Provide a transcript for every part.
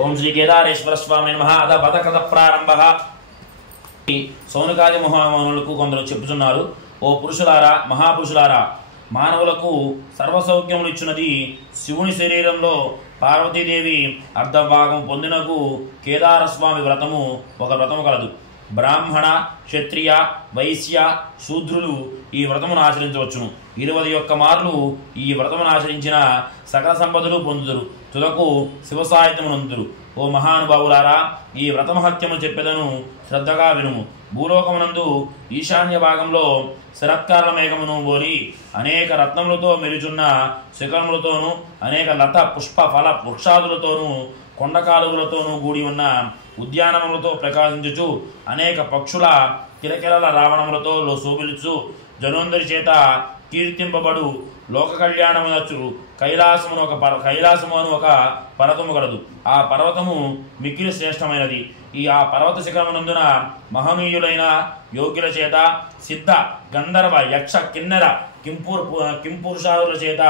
ఓం శ్రీ కేదారేశ్వర స్వామి నమః. అథ పథకథ ప్రారంభః. సౌనకాది మహామానులకు కొందరు చెప్పుచున్నారు, ఓ పురుషులారా, మహాపురుషులారా, మానవులకు సర్వసౌఖ్యములు ఇచ్చినది శివుని శరీరంలో పార్వతీదేవి అర్ధభాగం పొందినకు కేదారస్వామి వ్రతము ఒక వ్రతము కలదు. బ్రాహ్మణ, క్షత్రియ, వైశ్య, శూద్రులు ఈ వ్రతమును ఆచరించవచ్చును. 21 మార్లు ఈ వ్రతమును ఆచరించిన సకల సంపదలు పొందుదురు, తులకు శివసాహిత్యమునందురు. ఓ మహానుభావులారా, ఈ వ్రతమహత్యము చెప్పెదను, శ్రద్ధగా వినుము. భూలోకమునందు ఈశాన్య భాగంలో శరత్కాల మేఘమును బోలి అనేక రత్నములతో మెరుచున్న శిఖరములతోనూ అనేక లత పుష్ప ఫల వృక్షాదులతోనూ కొండకాలువలతోనూ కూడి ఉన్న ఉద్యానములతో ప్రకాశించుచు అనేక పక్షుల కిలకిలల రావణములతో శోభిలుచు జనుందరి చేత కీర్తింపబడు లోక కళ్యాణమునచ్చు కైలాసము అని ఒక పర్వతము కలదు. ఆ పర్వతము మిక్కిలి శ్రేష్టమైనది. ఆ పర్వత శిఖరమునందున మహనీయులైన యోగ్యుల చేత సిద్ధ గంధర్వ యక్ష కిన్నెర కింపురుషాదుల చేత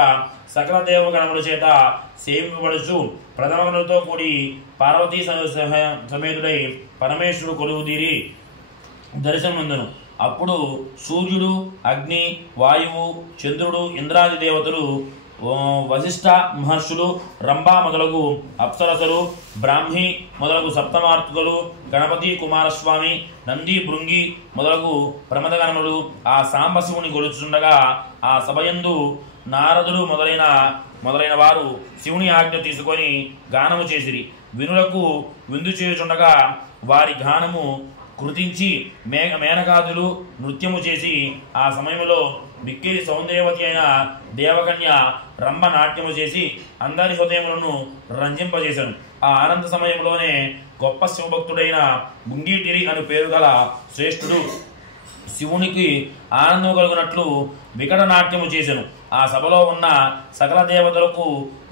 సకల దేవగణముల చేత సేవింపబడుచు ప్రథమగణులతో కూడి పార్వతీ సమేతుడై పరమేశ్వరుడు కొలువుదీరి దర్శనముందును. అప్పుడు సూర్యుడు, అగ్ని, వాయువు, చంద్రుడు, ఇంద్రాది దేవతలు, వశిష్ఠ మహర్షులు, రంభ మొదలగు అప్సరసలు, బ్రాహ్మి మొదలగు సప్తమార్తులు, గణపతి కుమారస్వామి, నంది, భృంగి మొదలగు ప్రమదగణములు ఆ సాంబశివుని గొలుచుండగా ఆ సభయందు నారదులు మొదలైన వారు శివుని ఆజ్ఞ తీసుకొని గానము చేసిరి. వినులకు విందు చేయుచుండగా వారి గానము కృతించి మేనకాదులు నృత్యము చేసి ఆ సమయంలో మిక్కిలి సౌందర్యవతి అయిన దేవకన్య రంభ నాట్యము చేసి అందరి హృదయములను రంజింపజేశాను. ఆ ఆనంద సమయంలోనే గొప్ప శివభక్తుడైన ముంగీటిరి అని పేరు గల శ్రేష్ఠుడు శివునికి ఆనందం కలుగునట్లు వికట నాట్యము చేశాను. ఆ సభలో ఉన్న సకల దేవతలకు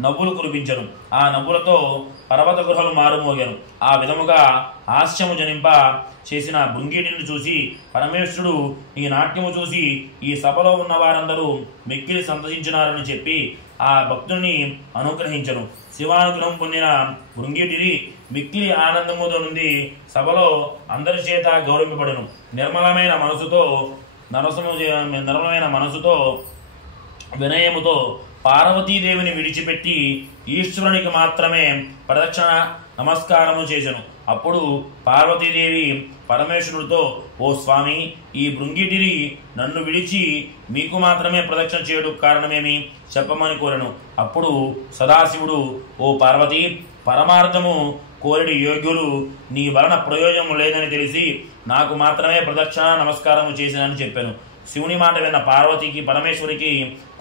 నవ్వులు కురిపించను. ఆ నవ్వులతో పర్వత గృహలు మారుమోగాను. ఆ విధముగా హాస్యము జనింప చేసిన భృంగిటిని చూసి పరమేశ్వరుడు ఈ నాట్యము చూసి ఈ సభలో ఉన్న వారందరూ మిక్కిలి సంతోషించినారని చెప్పి ఆ భక్తుని అనుగ్రహించను. శివానుగ్రహం పొందిన భృంగిటిరి మిక్కిలి ఆనందముతో నుండి సభలో అందరి చేత గౌరవింపబడను. నిర్మలమైన మనసుతో వినయముతో పార్వతీదేవిని విడిచిపెట్టి ఈశ్వరునికి మాత్రమే ప్రదక్షిణ నమస్కారము చేసెను. అప్పుడు పార్వతీదేవి పరమేశ్వరుడితో, ఓ స్వామి, ఈ భృంగిటిరి నన్ను విడిచి మీకు మాత్రమే ప్రదక్షిణ చేయడం కారణమేమి చెప్పమని కోరెను. అప్పుడు సదాశివుడు, ఓ పార్వతి, పరమార్థము కోరిడి యోగ్యులు నీ వలన ప్రయోజనం లేదని తెలిసి నాకు మాత్రమే ప్రదక్షిణ నమస్కారము చేసినని చెప్పాను. శివుని మాట విన్న పార్వతికి పరమేశ్వరికి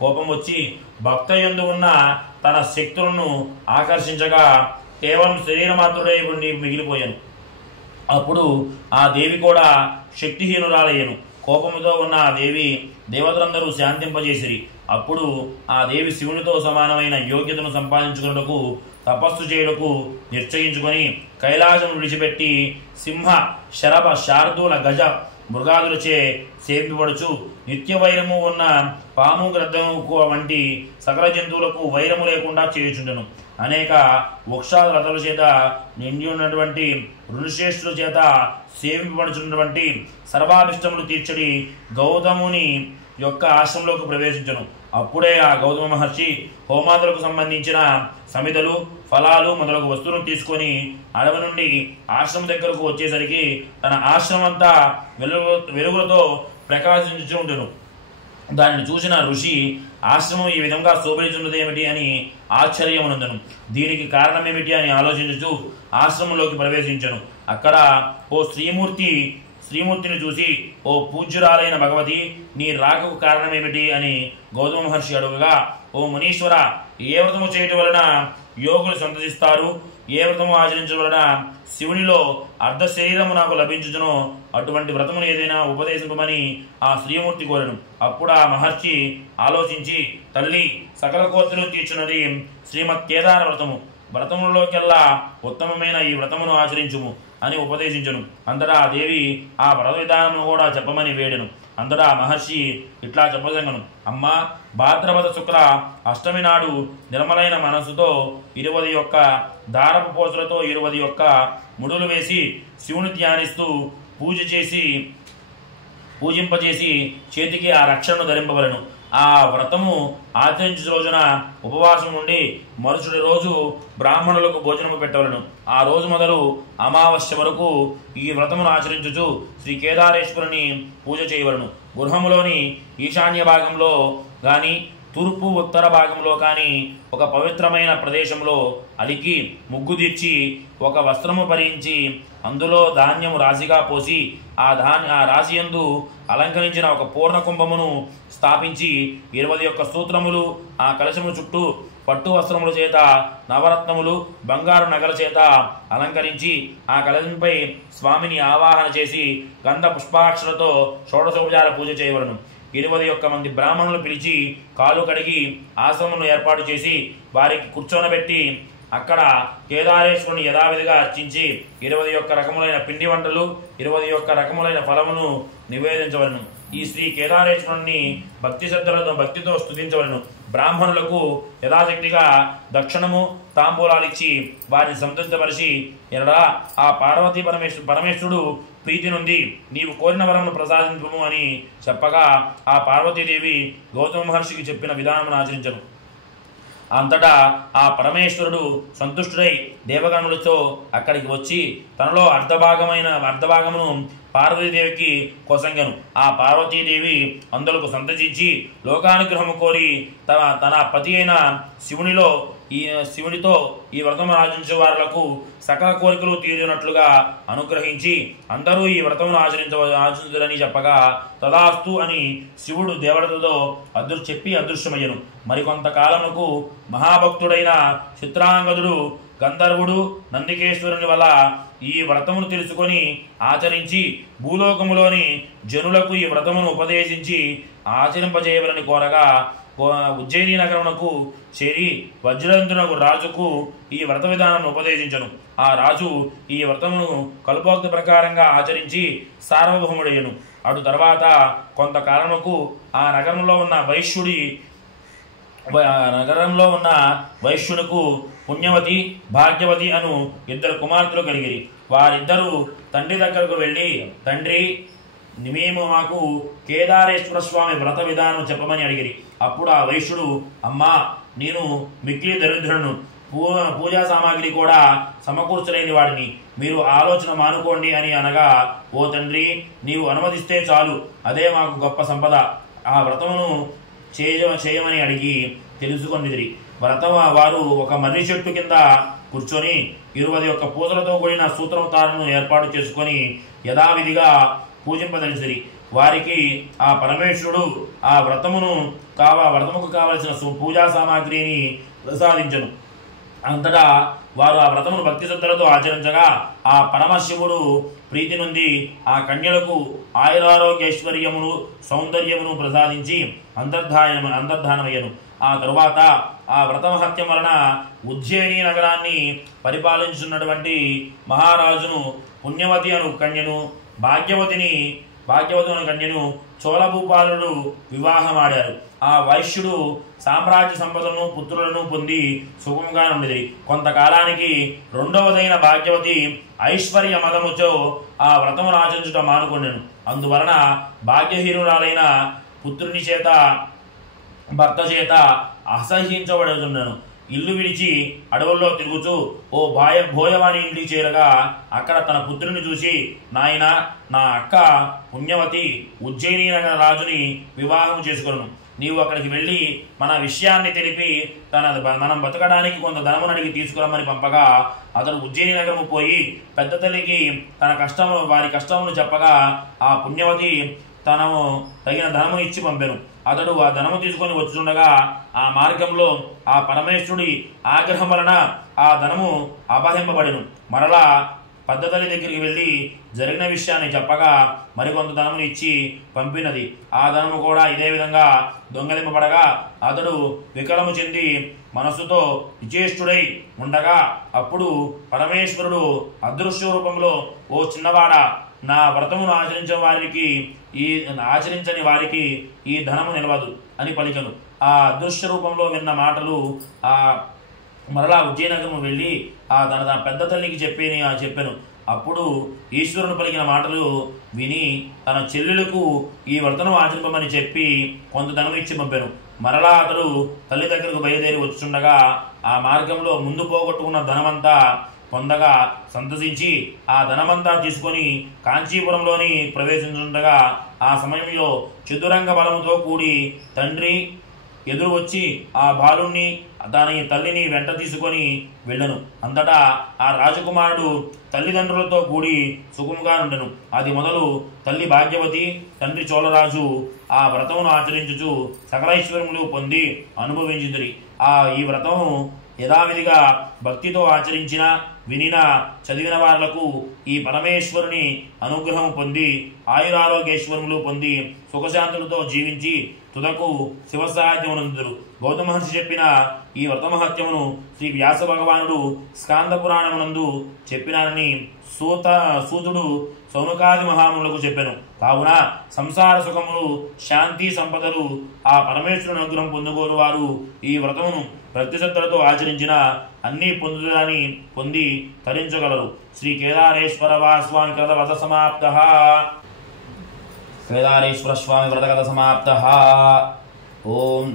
కోపం వచ్చి భక్తయందు ఉన్న తన శక్తులను ఆకర్షించగా కేవలం శరీరమాత్రుడై ఉండి మిగిలిపోయాను. అప్పుడు ఆ దేవి కూడా శక్తిహీనురాలయ్యను. కోపముతో ఉన్న ఆ దేవి దేవతలందరూ శాంతింపజేసిరి. అప్పుడు ఆ దేవి శివునితో సమానమైన యోగ్యతను సంపాదించుకున్నటకు తపస్సు చేయుటకు నిశ్చయించుకొని కైలాసము విడిచిపెట్టి సింహ, శరభ, శార్దూల, గజ మృగాదులచే సేవింపబడుచు నిత్య వైరము ఉన్న పాము, గ్రద్దము వంటి సకల జంతువులకు వైరము లేకుండా చేయుచుండెను. అనేక వృక్షాల లతల చేత నిండి ఉన్నటువంటి ఋషిశ్రేష్ఠుల చేత సేవింపబడుచున్నటువంటి సర్వాభిష్టములు తీర్చడి గౌతముని యొక్క ఆశ్రమంలోకి ప్రవేశించను. అప్పుడే ఆ గౌతమ మహర్షి హోమాదులకు సంబంధించిన సమితలు, ఫలాలు మొదలగు వస్తువులను తీసుకొని అడవి నుండి ఆశ్రమం దగ్గరకు వచ్చేసరికి తన ఆశ్రమం అంతా వెలుగులతో ప్రకాశించుతూ ఉండెను. దానిని చూసిన ఋషి ఆశ్రమం ఈ విధంగా శోభించున్నదేమిటి అని ఆశ్చర్యమునందను. దీనికి కారణమేమిటి అని ఆలోచించుచు ఆశ్రమంలోకి ప్రవేశించను. అక్కడ ఓ శ్రీమూర్తిని చూసి, ఓ పూజ్యురాలైన భగవతి, నీ రాకకు కారణమేమిటి అని గౌతమ మహర్షి అడుగగా, ఓ మునీశ్వర, ఏ వ్రతము చేయటం వలన యోగులు సంతోషిస్తారు, ఏ వ్రతము ఆచరించడం వలన శివునిలో అర్ధ శరీరము నాకు లభించుచునో అటువంటి వ్రతమును ఏదైనా ఉపదేశింపమని ఆ శ్రీమూర్తి కోరెను. అప్పుడు ఆ మహర్షి ఆలోచించి, తల్లి, సకల కోర్తులు తీర్చున్నది శ్రీమద్ కేదార వ్రతము. వ్రతములలోకెల్లా ఉత్తమమైన ఈ వ్రతమును ఆచరించుము అని ఉపదేశించను. అంతటా ఆ దేవి ఆ వ్రత విధానమును కూడా చెప్పమని వేడెను. అంతటా మహర్షి ఇట్లా చెప్పదగను. అమ్మ, భాద్రపద శుక్ల అష్టమి నాడు నిర్మలైన మనసుతో 21 దారపు పోతులతో 21 ముడులు వేసి శివుని ధ్యానిస్తూ పూజింపజేసి చేతికి ఆ రక్షణను ధరింపవలను. ఆ వ్రతము ఆచరించే రోజున ఉపవాసం నుండి మరుసటి రోజు బ్రాహ్మణులకు భోజనము పెట్టవలను. ఆ రోజు మొదలు అమావాస్య వరకు ఈ వ్రతమును ఆచరించుచు శ్రీ కేదారేశ్వరుని పూజ చేయవలను. గృహములోని ఈశాన్య భాగంలో గాని తూర్పు ఉత్తర భాగంలో కానీ ఒక పవిత్రమైన ప్రదేశంలో అలికి ముగ్గు తీర్చి ఒక వస్త్రము భరించి అందులో ధాన్యము రాశిగా పోసి ఆ రాశి యందు అలంకరించిన ఒక పూర్ణ కుంభమును స్థాపించి 21 సూత్రములు ఆ కలశము చుట్టూ పట్టు వస్త్రముల చేత నవరత్నములు బంగారు నగల చేత అలంకరించి ఆ కలశంపై స్వామిని ఆవాహన చేసి గంధ పుష్పాక్షలతో షోడశోపచార పూజ చేయవలను. 21 మంది బ్రాహ్మణులు పిలిచి కాలు కడిగి ఆశ్రమను ఏర్పాటు చేసి వారికి కూర్చోనబెట్టి అక్కడ కేదారేశ్వరుని యథావిధిగా అర్చించి 21 రకములైన పిండి వంటలు 21 రకములైన ఫలమును నివేదించవలను. ఈ శ్రీ కేదారేశ్వరుని భక్తితో స్తుతించవలను. బ్రాహ్మణులకు యథాశక్తిగా దక్షిణము తాంబూలాలిచ్చి వారిని సంతృప్తిపరిచి ఎనడా ఆ పార్వతీ పరమేశ్వరుడు ప్రీతి నుండి నీవు కోరిన వరమును ప్రసాదింపము అని చెప్పగా ఆ పార్వతీదేవి గౌతమ మహర్షికి చెప్పిన విధానమును ఆచరించను. అంతటా ఆ పరమేశ్వరుడు సంతుష్టుడై దేవగణములతో అక్కడికి వచ్చి తనలో అర్ధభాగమును పార్వతీదేవికి కొసంగను. ఆ పార్వతీదేవి అందులకు సంతసించి లోకానుగ్రహము కోరి తన పతి అయిన శివునితో ఈ వ్రతము ఆచరించే వారులకు సకల కోరికలు తీరినట్లుగా అనుగ్రహించి అందరూ ఈ వ్రతమును ఆచరించదని చెప్పగా తదాస్తు అని శివుడు దేవతలతో చెప్పి అదృశ్యమయ్యను. మరికొంతకాలముకు మహాభక్తుడైన చిత్రాంగదుడు గంధర్వుడు నందికేశ్వరుని వల్ల ఈ వ్రతమును తెలుసుకొని ఆచరించి భూలోకములోని జనులకు ఈ వ్రతమును ఉపదేశించి ఆచరింపజేయవలని కోరగా ఉజ్జయిని నగరమునకు చేరి వజ్రదంతునకు రాజుకు ఈ వ్రత విధానం ఉపదేశించను. ఆ రాజు ఈ వ్రతమును కల్పోక్తి ప్రకారంగా ఆచరించి సార్వభౌముడయ్యను. అటు తర్వాత కొంతకాలముకు ఆ నగరంలో ఉన్న వైశ్యునకు పుణ్యవతి భాగ్యవతి అను 2 కుమార్తెలు కలిగిరి. వారిద్దరూ తండ్రి దగ్గరకు వెళ్ళి, తండ్రి మేము మాకు కేదారేశ్వర స్వామి వ్రత విధానం చెప్పమని అడిగిరి. అప్పుడు ఆ వైశ్యుడు, అమ్మా, నేను మిక్కిలి దరిద్రులను, పూజా సామాగ్రి కూడా సమకూర్చలేని వాడిని, మీరు ఆలోచన మానుకోండి అని అనగా, ఓ తండ్రి, నీవు అనుమతిస్తే చాలు, అదే మాకు గొప్ప సంపద. ఆ వ్రతమును చేయమని అడిగి తెలుసుకొనిదిరి. వారు ఒక మర్రి చెట్టు కింద కూర్చొని 21 పూతలతో కూడిన సూత్రవతారను ఏర్పాటు చేసుకొని యథావిధిగా పూజింపదలిసిరి. వారికి ఆ పరమేశ్వరుడు ఆ వ్రతముకు కావలసిన పూజా సామాగ్రిని ప్రసాదించను. అంతటా వారు ఆ వ్రతమును భక్తి శ్రద్ధలతో ఆచరించగా ఆ పరమశివుడు ప్రీతి నుండి ఆ కన్యలకు ఆయురారోగ్యైశ్వర్యమును సౌందర్యమును ప్రసాదించి అంతర్ధానమయ్యను. ఆ తరువాత ఆ వ్రతమహత్యం వలన ఉజ్జయిని నగరాన్ని పరిపాలించున్నటువంటి మహారాజును పుణ్యవతి అను కన్యను భాగ్యవతి అను కన్యను చోళభూపాలుడు వివాహమాడారు. ఆ వైశ్యుడు సామ్రాజ్య సంపదలను పుత్రులను పొంది సుఖంగా ఉండేది. కొంతకాలానికి రెండవదైన భాగ్యవతి ఐశ్వర్య మదముతో ఆ వ్రతమును ఆచరించుట మానుకొనెను. అందువలన భాగ్యహీనురాలైన పుత్రుని చేత భర్త చేత అసహ్యించబడుతున్నాను. ఇల్లు విడిచి అడవుల్లో తిరుగుతూ ఓ భోయవాని ఇంటికి చేరగా అక్కడ తన పుత్రుని చూసి, నాయన, నా అక్క పుణ్యవతి ఉజ్జయిని నగర రాజుని వివాహం చేసుకొను. నీవు అక్కడికి వెళ్ళి మన విషయాన్ని తెలిపి మనం బతకడానికి కొంత ధనమును అడిగి తీసుకురమ్మని పంపగా అతడు ఉజ్జయిని నగరము పోయి పెద్ద తల్లికి వారి కష్టమును చెప్పగా ఆ పుణ్యవతి తనము తగిన ధనమును ఇచ్చి పంపెను. అతడు ఆ ధనము తీసుకొని వచ్చుండగా ఆ మార్గంలో ఆ పరమేశ్వరుడి ఆగ్రహం వలన ఆ ధనము అపహరింపబడెను. మరలా పెద్దతల్లి దగ్గరికి వెళ్ళి జరిగిన విషయాన్ని చెప్పగా మరికొంత ధనమును ఇచ్చి పంపినది. ఆ ధనము కూడా ఇదే విధంగా దొంగలింపబడగా అతడు వికలము చెంది మనస్సుతో విచేష్టుడై ఉండగా అప్పుడు పరమేశ్వరుడు అదృశ్య రూపంలో, ఓ చిన్నవాడా, నా వ్రతమును ఆచరించని వారికి ఈ ధనము నిలవదు అని పలికను. ఆ అదృశ్య రూపంలో విన్న మాటలు మరలా ఉజ్జయినగరము వెళ్ళి తన పెద్ద తల్లికి చెప్పాను. అప్పుడు ఈశ్వరుని పలికిన మాటలు విని తన చెల్లెలకు ఈ వ్రతను ఆచరింపమని చెప్పి కొంత ధనం ఇచ్చి పంపాను. మరలా అతడు తల్లి దగ్గరకు బయలుదేరి వచ్చుండగా ఆ మార్గంలో ముందు పోగొట్టుకున్న ధనమంతా పొందగా సంతోషించి ఆ ధనమంతా తీసుకొని కాంచీపురంలోని ప్రవేశించుండగా ఆ సమయంలో చతురంగ బలముతో కూడి తండ్రి ఎదురు వచ్చి ఆ బాలుణ్ణి దాని తల్లిని వెంట తీసుకొని వెళ్ళను. అంతటా ఆ రాజకుమారుడు తల్లిదండ్రులతో కూడి సుఖముగా ఉండెను. అది మొదలు తల్లి భాగ్యవతి, తండ్రి చోళరాజు ఆ వ్రతమును ఆచరించుచు సకలైశ్వర్యములు పొంది అనుభవించుదురి. ఈ వ్రతము యథావిధిగా భక్తితో ఆచరించిన, వినిన, చదివిన వారులకు ఈ పరమేశ్వరుని అనుగ్రహం పొంది ఆయురారోగ్యేశ్వరములు పొంది సుఖశాంతులతో జీవించి తుదకు శివసాధ్యమునందురు. గౌతమ మహర్షి చెప్పిన ఈ వ్రత మహత్యమును శ్రీ వ్యాస భగవానుడు స్కాంద పురాణమునందు చెప్పినారని సూతుడు సౌనకాది మహాములకు చెప్పెను. కావున సంసార సుఖములు, శాంతి, సంపదలు ఆ పరమేశ్వరుని అనుగ్రహం పొందుకోరు వారు ఈ వ్రతమును భక్తి శ్రద్ధలతో ఆచరించిన అన్నీ పొంది తరించగలరు. శ్రీ కేదారేశ్వర స్వామి వ్రత సమాప్తః. కేదారేశ్వర స్వామి వ్రత కథ సమాప్తః. ఓం